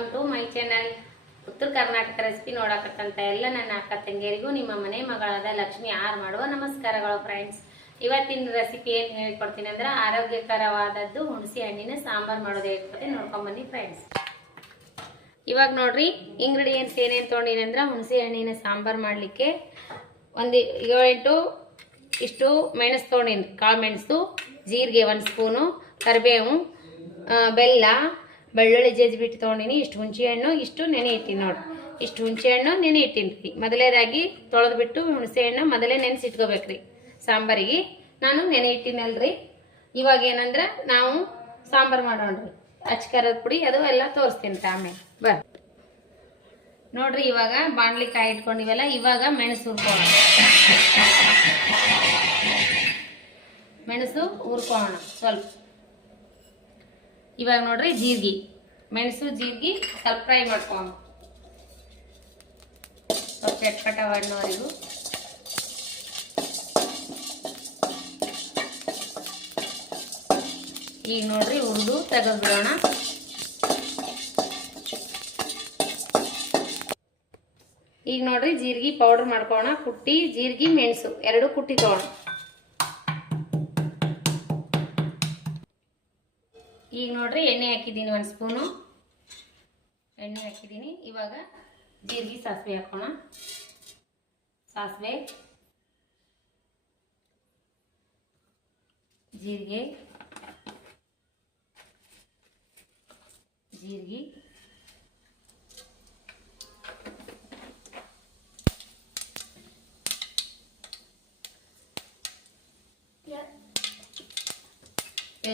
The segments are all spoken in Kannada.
Welcome to my channel. ಉತ್ತರ ಕರ್ನಾಟಕ ರೆಸಿಪಿ ನೋಡಕತ್ತಂತ ಎಲ್ಲ ನನ್ನ ಅಕ್ಕ ತಂಗಿಯರಿಗೂ ನಿಮ್ಮ ಮನೆ ಮಗಳಾದ ಲಕ್ಷ್ಮಿ ಆರ್ ಮಾಡುವ ನಮಸ್ಕಾರಗಳು ಫ್ರೆಂಡ್ಸ್. ಇವತ್ತಿನ ರೆಸಿಪಿ ಏನು ಹೇಳ್ಕೊಡ್ತೀನಿ ಅಂದ್ರೆ ಆರೋಗ್ಯಕರವಾದದ್ದು ಹುಣಸೆ ಹಣ್ಣಿನ ಸಾಂಬಾರ್ ಮಾಡೋದು ಹೇಳ್ಕೊಡ್ತೀನಿ, ನೋಡ್ಕೊಂಡ್ ಬನ್ನಿ ಫ್ರೆಂಡ್ಸ್. ಇವಾಗ ನೋಡ್ರಿ ಇಂಗ್ರೀಡಿಯೆಂಟ್ಸ್ ಏನೇನು ತೊಗೊಂಡಿನಿ ಅಂದ್ರೆ ಹುಣಸೆ ಹಣ್ಣಿನ ಸಾಂಬಾರ್ ಮಾಡಲಿಕ್ಕೆ ಒಂದು 7-8 ಇಷ್ಟು ಮೆಣಸು ತೊಗೊಂಡಿನಿ, ಕಾಳು ಮೆಣಸು, ಜೀರಿಗೆ 1 ಸ್ಪೂನು, ಕರಿಬೇವು, ಬೆಲ್ಲ, ಬೆಳ್ಳುಳ್ಳಿ ಜಜ್ಜಿಬಿಟ್ಟು ತೊಗೊಂಡಿನಿ, ಇಷ್ಟು ಹುಣಸೆ ಹಣ್ಣು, ಇಷ್ಟು ನೆನೆ ಇಟ್ಟಿನಿ ನೋಡ್ರಿ. ಇಷ್ಟು ಹುಣಸೆ ಹಣ್ಣು ನೆನೆ ಇಟ್ಟಿನಿ. ಮೊದಲೇದಾಗಿ ತೊಳೆದ್ಬಿಟ್ಟು ಹುಣಸೆ ಹಣ್ಣು ಮೊದಲೇ ನೆನೆಸಿಟ್ಕೋಬೇಕ್ರಿ ಸಾಂಬಾರಿಗೆ. ನಾನು ನೆನೆ ಇಟ್ಟಿನಲ್ರಿ. ಇವಾಗ ಏನಂದ್ರೆ ನಾವು ಸಾಂಬಾರು ಮಾಡೋಣ್ರಿ. ಅಚ್ಕಾರದ ಪುಡಿ ಅದು ಎಲ್ಲ ತೋರಿಸ್ತೀನಿ ಆಮೇಲೆ ಬರ್ ನೋಡ್ರಿ. ಇವಾಗ ಬಾಣ್ಲಿ ಕಾಯಿ ಇಟ್ಕೊಂಡಿವಲ್ಲ, ಇವಾಗ ಮೆಣಸು ಹುರ್ಕೋಣ. ಮೆಣಸು ಹುರ್ಕೋಣ ಸ್ವಲ್ಪ. ಇವಾಗ ನೋಡ್ರಿ ಜೀರಿಗೆ, ಮೆಣಸು ಜೀರಿಗೆ ಸ್ವಲ್ಪ ಫ್ರೈ ಮಾಡ್ಕೋಣ ಸ್ವಲ್ಪ ಚಟ್ಪಟವನ್ನೋರಿಗೂ. ಈಗ ನೋಡ್ರಿ ಹುರಿದು ತೆಗೆದ್ಬಿಡೋಣ. ಈಗ ನೋಡ್ರಿ ಜೀರಿಗೆ ಪೌಡರ್ ಮಾಡ್ಕೋಣ. ಕುಟ್ಟಿ ಜೀರಿಗೆ ಮೆಣಸು ಎರಡು ಕುಟ್ಟಿ ತಗೋಣ. ಈಗ ನೋಡ್ರಿ ಎಣ್ಣೆ ಹಾಕಿದ್ದೀನಿ, 1 ಸ್ಪೂನು ಎಣ್ಣೆ ಹಾಕಿದ್ದೀನಿ. ಇವಾಗ ಜೀರಿಗೆ ಸಾಸಿವೆ ಹಾಕೋಣ. ಸಾಸಿವೆ, ಜೀರಿಗೆ, ಜೀರಿಗೆ,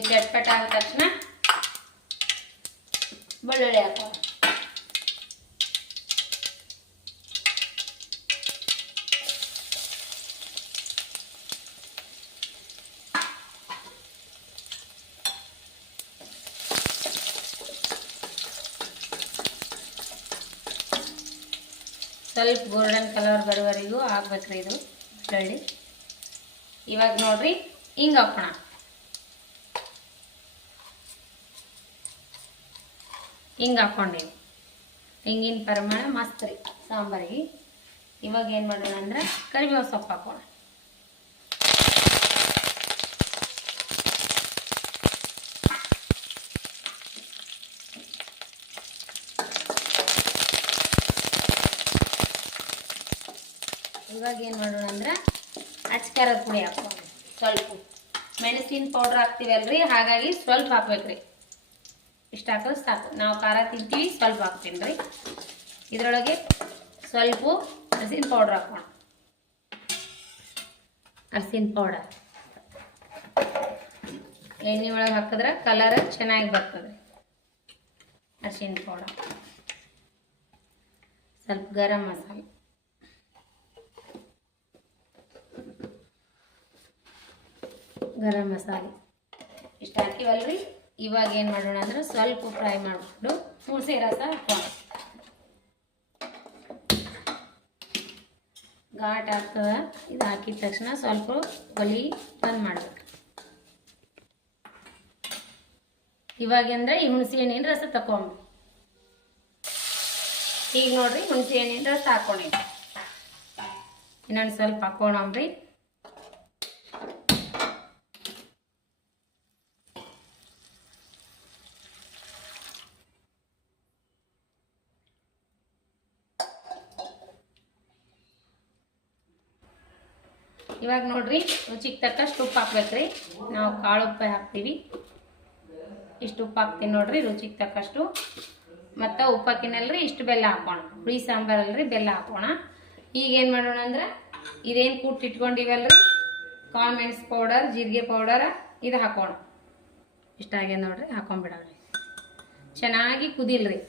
ಚಟ್ಪಟ ಆದ ತಕ್ಷಣ ಬೆಳ್ಳುಳ್ಳಿ ಹಾಕೋಣ. ಸ್ವಲ್ಪ ಗೋಲ್ಡನ್ ಕಲರ್ ಬರುವವರೆಗೂ ಹಾಕ್ಬೇಕ್ರಿ ಇದು ಬೆಳ್ಳುಳ್ಳಿ. ಇವಾಗ ನೋಡ್ರಿ ಹಿಂಗೆ ಹಾಕೋಣ. ಹಿಂಗೆ ಹಾಕ್ಕೊಂಡಿನಿ. ಹಿಂಗಿನ ಪ್ರಮಾಣ ಮಸ್ತ್ ರೀ ಸಾಂಬಾರಿಗೆ. ಇವಾಗ ಏನು ಮಾಡೋಣ ಅಂದ್ರೆ ಕರಿಬೇವು ಸೊಪ್ಪು ಹಾಕೋಣ. ಇವಾಗ ಏನು ಮಾಡೋಣ ಅಂದ್ರೆ ಅಚ್ಕಾರದ ಪುಡಿ ಹಾಕೋಣ. ಸ್ವಲ್ಪ ಮೆಣಸಿನ ಪೌಡ್ರ್ ಹಾಕ್ತೀವಲ್ರಿ, ಹಾಗಾಗಿ ಸ್ವಲ್ಪ ಹಾಕ್ಬೇಕ್ರಿ. ಇಷ್ಟು ಹಾಕೋದು ಸಾಕು. ನಾವು ಖಾರ ತಿಂತೀವಿ, ಸ್ವಲ್ಪ ಹಾಕ್ತೀನಿ ರೀ. ಇದರೊಳಗೆ ಸ್ವಲ್ಪ ಅರಿಶಿನ ಪೌಡ್ರ್ ಹಾಕೋಣ. ಅರಿಶಿನ ಪೌಡರ್ ಎಣ್ಣೆ ಒಳಗೆ ಹಾಕಿದ್ರೆ ಕಲರ್ ಚೆನ್ನಾಗಿ ಬರ್ತದೆ. ಅರಿಶಿನ ಪೌಡರ್, ಸ್ವಲ್ಪ ಗರಂ ಮಸಾಲೆ, ಗರಂ ಮಸಾಲೆ ಇಷ್ಟು ಹಾಕಿವಲ್ರಿ. ಇವಾಗ ಏನು ಮಾಡೋಣ ಅಂದ್ರೆ ಸ್ವಲ್ಪ ಫ್ರೈ ಮಾಡಿಬಿಟ್ಟು ಹುಣಸೆ ರಸ ಹಾಕೋಣ. ಘಾಟ್ ಆಗ್ತದೆ. ಇದು ಹಾಕಿದ ತಕ್ಷಣ ಸ್ವಲ್ಪ ಒಲಿ ಬಂದ್ ಮಾಡ್ಬೇಕು. ಇವಾಗ ಅಂದ್ರೆ ಈ ಹುಣಸೆ ಹಣ್ಣಿನ ರಸ ತಗೊಂಡು ಈಗ ನೋಡ್ರಿ ಹುಣಸೆ ಹಣ್ಣಿನ ರಸ ಹಾಕೊಂಡಿನಿ. ಇನ್ನೊಂದು ಸ್ವಲ್ಪ ಹಾಕೋಣಮ್ರಿ. ಇವಾಗ ನೋಡ್ರಿ ರುಚಿಗೆ ತಕ್ಕಷ್ಟು ಉಪ್ಪು ಹಾಕ್ಬೇಕ್ರಿ. ನಾವು ಕಾಳು ಉಪ್ಪು ಹಾಕ್ತೀವಿ. ಇಷ್ಟು ಉಪ್ಪು ಹಾಕ್ತೀನಿ ನೋಡ್ರಿ ರುಚಿಗೆ ತಕ್ಕಷ್ಟು. ಮತ್ತು ಉಪ್ಪು ಹಾಕಿನಲ್ರಿ ಇಷ್ಟು ಬೆಲ್ಲ ಹಾಕೋಣ. ಹುಳಿ ಸಾಂಬಾರಲ್ರಿ ಬೆಲ್ಲ ಹಾಕೋಣ. ಈಗ ಏನು ಮಾಡೋಣ ಅಂದ್ರೆ ಇದೇನು ಕೂಟ್ಟಿಟ್ಕೊಂಡಿವಲ್ರಿ ಕಾಳು ಮೆಣಸು ಪೌಡರ್, ಜೀರಿಗೆ ಪೌಡರ್, ಇದು ಹಾಕೋಣ. ಇಷ್ಟಾಗ್ಯದ ನೋಡ್ರಿ, ಹಾಕೊಂಡ್ಬಿಡೋಣ. ಚೆನ್ನಾಗಿ ಕುದಿಲ್ರಿ.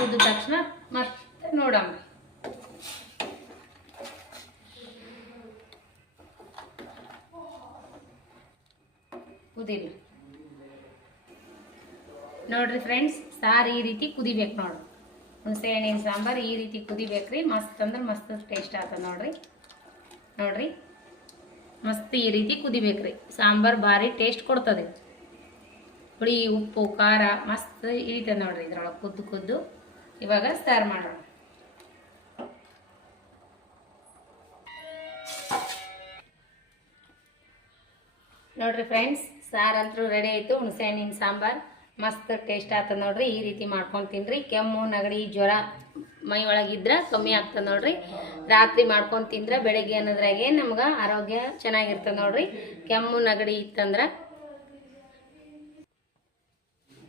ಕುದ ತಕ್ಷಣ ಮತ್ತೆ ನೋಡೋಣ. ಕುದಿಲ್ಲ ನೋಡ್ರಿ ಫ್ರೆಂಡ್ಸ್. ಸಾರು ಈ ರೀತಿ ಕುದಿಬೇಕು ನೋಡ್ರಿ. ಹುಣಸೆ ಹಣ್ಣಿನ ಸಾಂಬಾರು ಈ ರೀತಿ ಕುದಿಬೇಕ್ರಿ. ಮಸ್ತ್ ಅಂದ್ರೆ ಮಸ್ತ್ ಟೇಸ್ಟ್ ಆಗ್ತದೆ ನೋಡ್ರಿ. ನೋಡ್ರಿ ಮಸ್ತ್ ಈ ರೀತಿ ಕುದಿಬೇಕ್ರಿ. ಸಾಂಬಾರು ಭಾರಿ ಟೇಸ್ಟ್ ಕೊಡ್ತದೆ. ಹುಳಿ ಉಪ್ಪು ಖಾರ ಮಸ್ತ್ ಇಳಿತದೆ ನೋಡ್ರಿ ಇದ್ರೊಳಗೆ ಕುದ್ದು ಕುದ್ದು. ಇವಾಗ ಸಾರು ಮಾಡೋಣ. ನೋಡ್ರಿ ಫ್ರೆಂಡ್ಸ್, ಸಾರಂತೂ ರೆಡಿ ಆಯಿತು. ಹುಣಸೆಹಣ್ಣಿನ ಸಾಂಬಾರು ಮಸ್ತ್ ಟೇಸ್ಟ್ ಆಗ್ತದೆ ನೋಡ್ರಿ. ಈ ರೀತಿ ಮಾಡ್ಕೊಂಡು ತಿನ್ರಿ. ಕೆಮ್ಮು ನೆಗಡಿ ಜ್ವರ ಮೈ ಒಳಗಿದ್ರೆ ಕಮ್ಮಿ ಆಗ್ತದೆ ನೋಡ್ರಿ. ರಾತ್ರಿ ಮಾಡ್ಕೊಂಡು ತಿಂದ್ರೆ ಬೆಳಗ್ಗೆ ಅನ್ನೋದ್ರಾಗೆ ನಮ್ಗೆ ಆರೋಗ್ಯ ಚೆನ್ನಾಗಿರ್ತದೆ ನೋಡ್ರಿ. ಕೆಮ್ಮು ನೆಗಡಿ ಇತ್ತಂದ್ರೆ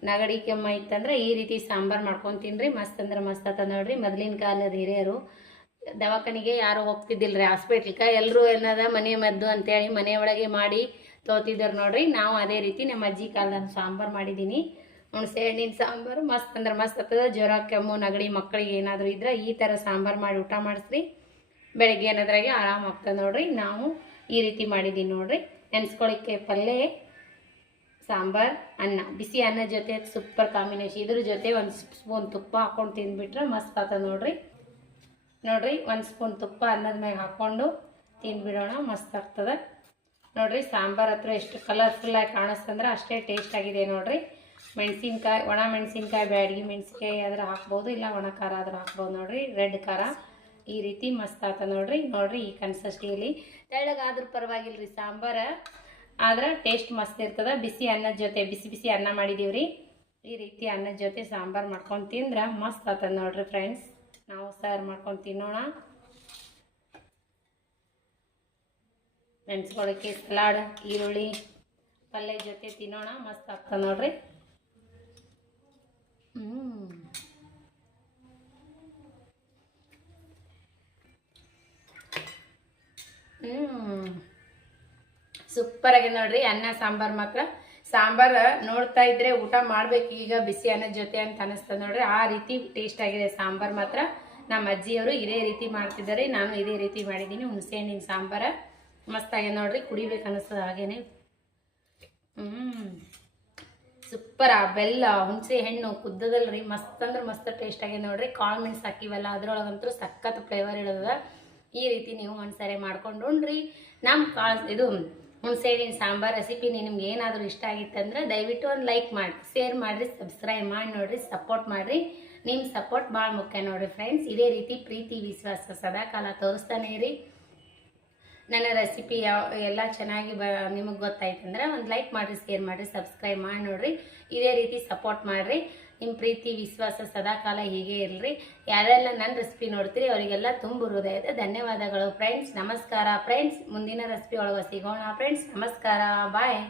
ನೆಗಡಿ ಕೆಮ್ಮು ಇತ್ತಂದ್ರೆ ಈ ರೀತಿ ಸಾಂಬಾರು ಮಾಡ್ಕೊಂಡು ತಿನ್ರಿ. ಮಸ್ತ್ ಅಂದ್ರೆ ಮಸ್ತ್ ಆಗ್ತದೆ ನೋಡ್ರಿ. ಮೊದಲಿನ ಕಾಲದ ಹಿರಿಯರು ದವಾಖಾನಿಗೆ ಯಾರು ಹೋಗ್ತಿದ್ದಿಲ್ರಿ, ಹಾಸ್ಪಿಟ್ಲ್ಗೆ. ಎಲ್ಲರೂ ಏನದ ಮನೆ ಮದ್ದು ಅಂತೇಳಿ ಮನೆ ಒಳಗೆ ಮಾಡಿ ತೋತಿದ್ರು ನೋಡ್ರಿ. ನಾವು ಅದೇ ರೀತಿ ನಮ್ಮ ಅಜ್ಜಿ ಕಾಲದ ಸಾಂಬಾರು ಮಾಡಿದ್ದೀನಿ. ಹುಣಸೆ ಹಣ್ಣಿನ ಸಾಂಬಾರು ಮಸ್ತ್ ಅಂದ್ರೆ ಮಸ್ತ್ ಆಗ್ತದೆ. ಜ್ವರ ಕೆಮ್ಮು ನೆಗಡಿ ಮಕ್ಕಳಿಗೆ ಏನಾದರೂ ಇದ್ರೆ ಈ ಥರ ಸಾಂಬಾರು ಮಾಡಿ ಊಟ ಮಾಡಿಸ್ರಿ. ಬೆಳಗ್ಗೆ ಏನಾದ್ರಾಗೆ ಆರಾಮ ಆಗ್ತದೆ ನೋಡ್ರಿ. ನಾವು ಈ ರೀತಿ ಮಾಡಿದ್ದೀನಿ ನೋಡ್ರಿ. ನೆನೆಸ್ಕೊಳ್ಳಿಕ್ಕೆ ಪಲ್ಯ, ಸಾಂಬಾರು, ಅನ್ನ, ಬಿಸಿ ಅನ್ನ ಜೊತೆ ಸೂಪರ್ ಕಾಂಬಿನೇಷನ್. ಇದ್ರ ಜೊತೆ ಒಂದು ಸ್ಪೂನ್ ತುಪ್ಪ ಹಾಕೊಂಡು ತಿಂದ್ಬಿಟ್ರೆ ಮಸ್ತ್ ಆಗ್ತದೆ ನೋಡ್ರಿ. ನೋಡ್ರಿ, ಒಂದು ಸ್ಪೂನ್ ತುಪ್ಪ ಅನ್ನದ ಮ್ಯಾಗ ಹಾಕ್ಕೊಂಡು ತಿಂದ್ಬಿಡೋಣ, ಮಸ್ತ್ ಆಗ್ತದೆ ನೋಡ್ರಿ. ಸಾಂಬಾರು ಹತ್ರ ಎಷ್ಟು ಕಲರ್ಫುಲ್ಲಾಗಿ ಕಾಣಿಸ್ತಂದ್ರೆ ಅಷ್ಟೇ ಟೇಸ್ಟ್ ಆಗಿದೆ ನೋಡ್ರಿ. ಮೆಣಸಿನ್ಕಾಯಿ, ಒಣ ಮೆಣಸಿನ್ಕಾಯಿ, ಬ್ಯಾಡಗಿ ಮೆಣಸಿನ್ಕಾಯಿ ಆದ್ರೆ ಹಾಕ್ಬೋದು, ಇಲ್ಲ ಒಣ ಖಾರ ಆದ್ರೆ ಹಾಕ್ಬೋದು ನೋಡ್ರಿ. ರೆಡ್ ಖಾರ ಈ ರೀತಿ ಮಸ್ತ್ ಆಗ್ತದೆ ನೋಡ್ರಿ. ನೋಡ್ರಿ ಈ ಕನ್ಸಿಸ್ಟೆನ್ಸಿಯಲ್ಲಿ ತೆಳ್ಳಗಾದ್ರೂ ಪರವಾಗಿಲ್ರಿ ಸಾಂಬಾರು, ಆದ್ರೆ ಟೇಸ್ಟ್ ಮಸ್ತ್ ಇರ್ತದೆ. ಬಿಸಿ ಅನ್ನದ ಜೊತೆ ಬಿಸಿ ಬಿಸಿ ಅನ್ನ ಮಾಡಿದೀವ್ರಿ. ಈ ರೀತಿ ಅನ್ನದ ಜೊತೆ ಸಾಂಬಾರು ಮಾಡ್ಕೊಂಡು ತಿಂದ್ರೆ ಮಸ್ತ್ ಆಗ್ತದೆ ನೋಡ್ರಿ ಫ್ರೆಂಡ್ಸ್. ನಾವು ಸಾರು ಮಾಡ್ಕೊಂಡು ತಿನ್ನೋಣ. ನೆನ್ಸ್ಕೊಳ್ಳೋಕ್ಕೆ ಸಲಾಡ್, ಈರುಳ್ಳಿ ಪಲ್ಯ ಜೊತೆ ತಿನ್ನೋಣ, ಮಸ್ತ್ ಆಗ್ತದೆ ನೋಡ್ರಿ. ಸೂಪರ್ ಆಗಿದೆ ನೋಡ್ರಿ. ಅನ್ನ ಸಾಂಬಾರು ಮಾತ್ರ ಸಾಂಬಾರು ನೋಡ್ತಾ ಇದ್ರೆ ಊಟ ಮಾಡ್ಬೇಕು ಈಗ ಬಿಸಿ ಅನ್ನದ ಜೊತೆ ಅಂತ ಅನಿಸ್ತದೆ ನೋಡ್ರಿ. ಆ ರೀತಿ ಟೇಸ್ಟ್ ಆಗಿದೆ ಸಾಂಬಾರು ಮಾತ್ರ. ನಮ್ಮ ಅಜ್ಜಿಯವರು ಇದೇ ರೀತಿ ಮಾಡ್ತಿದ್ದಾರೆ, ನಾನು ಇದೇ ರೀತಿ ಮಾಡಿದ್ದೀನಿ. ಹುಣಸೆ ಹಣ್ಣಿನ ಸಾಂಬಾರು ಮಸ್ತ್ ಆಗಿದೆ ನೋಡ್ರಿ. ಕುಡಿಬೇಕು ಅನಿಸ್ತದೆ ಹಾಗೇನೆ. ಸೂಪರ್. ಆ ಬೆಲ್ಲ ಹುಣಸೆ ಹಣ್ಣು ಕುದ್ದದಲ್ರಿ, ಮಸ್ತ್ ಅಂದ್ರೆ ಮಸ್ತ್ ಟೇಸ್ಟ್ ಆಗಿದೆ ನೋಡ್ರಿ. ಕಾಳು ಮೆಣಸು ಹಾಕಿವಲ್ಲ ಅದ್ರೊಳಗಂತೂ ಸಖತ್ ಫ್ಲೇವರ್ ಇರೋದ. ಈ ರೀತಿ ನೀವು ಒಂದ್ಸರಿ ಮಾಡ್ಕೊಂಡು ಉಣ್ರಿ. ನಮ್ಮ ಇದು ಹುಣಸೆ ಹಣ್ಣಿನ ಸಾಂಬಾರು ರೆಸಿಪಿ ನಿಮ್ಗೆ ಏನಾದರೂ ಇಷ್ಟ ಆಗಿತ್ತಂದ್ರೆ ದಯವಿಟ್ಟು ಒಂದು ಲೈಕ್ ಮಾಡಿ, ಶೇರ್ ಮಾಡಿರಿ, ಸಬ್ಸ್ಕ್ರೈಬ್ ಮಾಡಿ ನೋಡ್ರಿ, ಸಪೋರ್ಟ್ ಮಾಡಿರಿ. ನಿಮ್ಮ ಸಪೋರ್ಟ್ ಭಾಳ ಮುಖ್ಯ ನೋಡ್ರಿ ಫ್ರೆಂಡ್ಸ್. ಇದೇ ರೀತಿ ಪ್ರೀತಿ ವಿಶ್ವಾಸ ಸದಾಕಾಲ ತೋರಿಸ್ತಾನೆ ಇರಿ. ನನ್ನ ರೆಸಿಪಿ ಎಲ್ಲ ಚೆನ್ನಾಗಿ ನಿಮಗೆ ಗೊತ್ತಾಯ್ತಂದ್ರೆ ಒಂದು ಲೈಕ್ ಮಾಡಿರಿ, ಶೇರ್ ಮಾಡಿರಿ, ಸಬ್ಸ್ಕ್ರೈಬ್ ಮಾಡಿ ನೋಡ್ರಿ. ಇದೇ ರೀತಿ ಸಪೋರ್ಟ್ ಮಾಡಿರಿ. ನಿಮ್ಮ ಪ್ರೀತಿ ವಿಶ್ವಾಸ ಸದಾಕಾಲ ಹೀಗೆ ಇರಲಿ. ಯಾರೆಲ್ಲ ನನ್ನ ರೆಸಿಪಿ ನೋಡ್ತೀರಿ ಅವರಿಗೆಲ್ಲ ತುಂಬ ಹೃದಯದ ಧನ್ಯವಾದಗಳು ಫ್ರೆಂಡ್ಸ್. ನಮಸ್ಕಾರ ಫ್ರೆಂಡ್ಸ್. ಮುಂದಿನ ರೆಸಿಪಿ ಒಳಗೆ ಸಿಗೋಣ ಫ್ರೆಂಡ್ಸ್. ನಮಸ್ಕಾರ, ಬಾಯ್.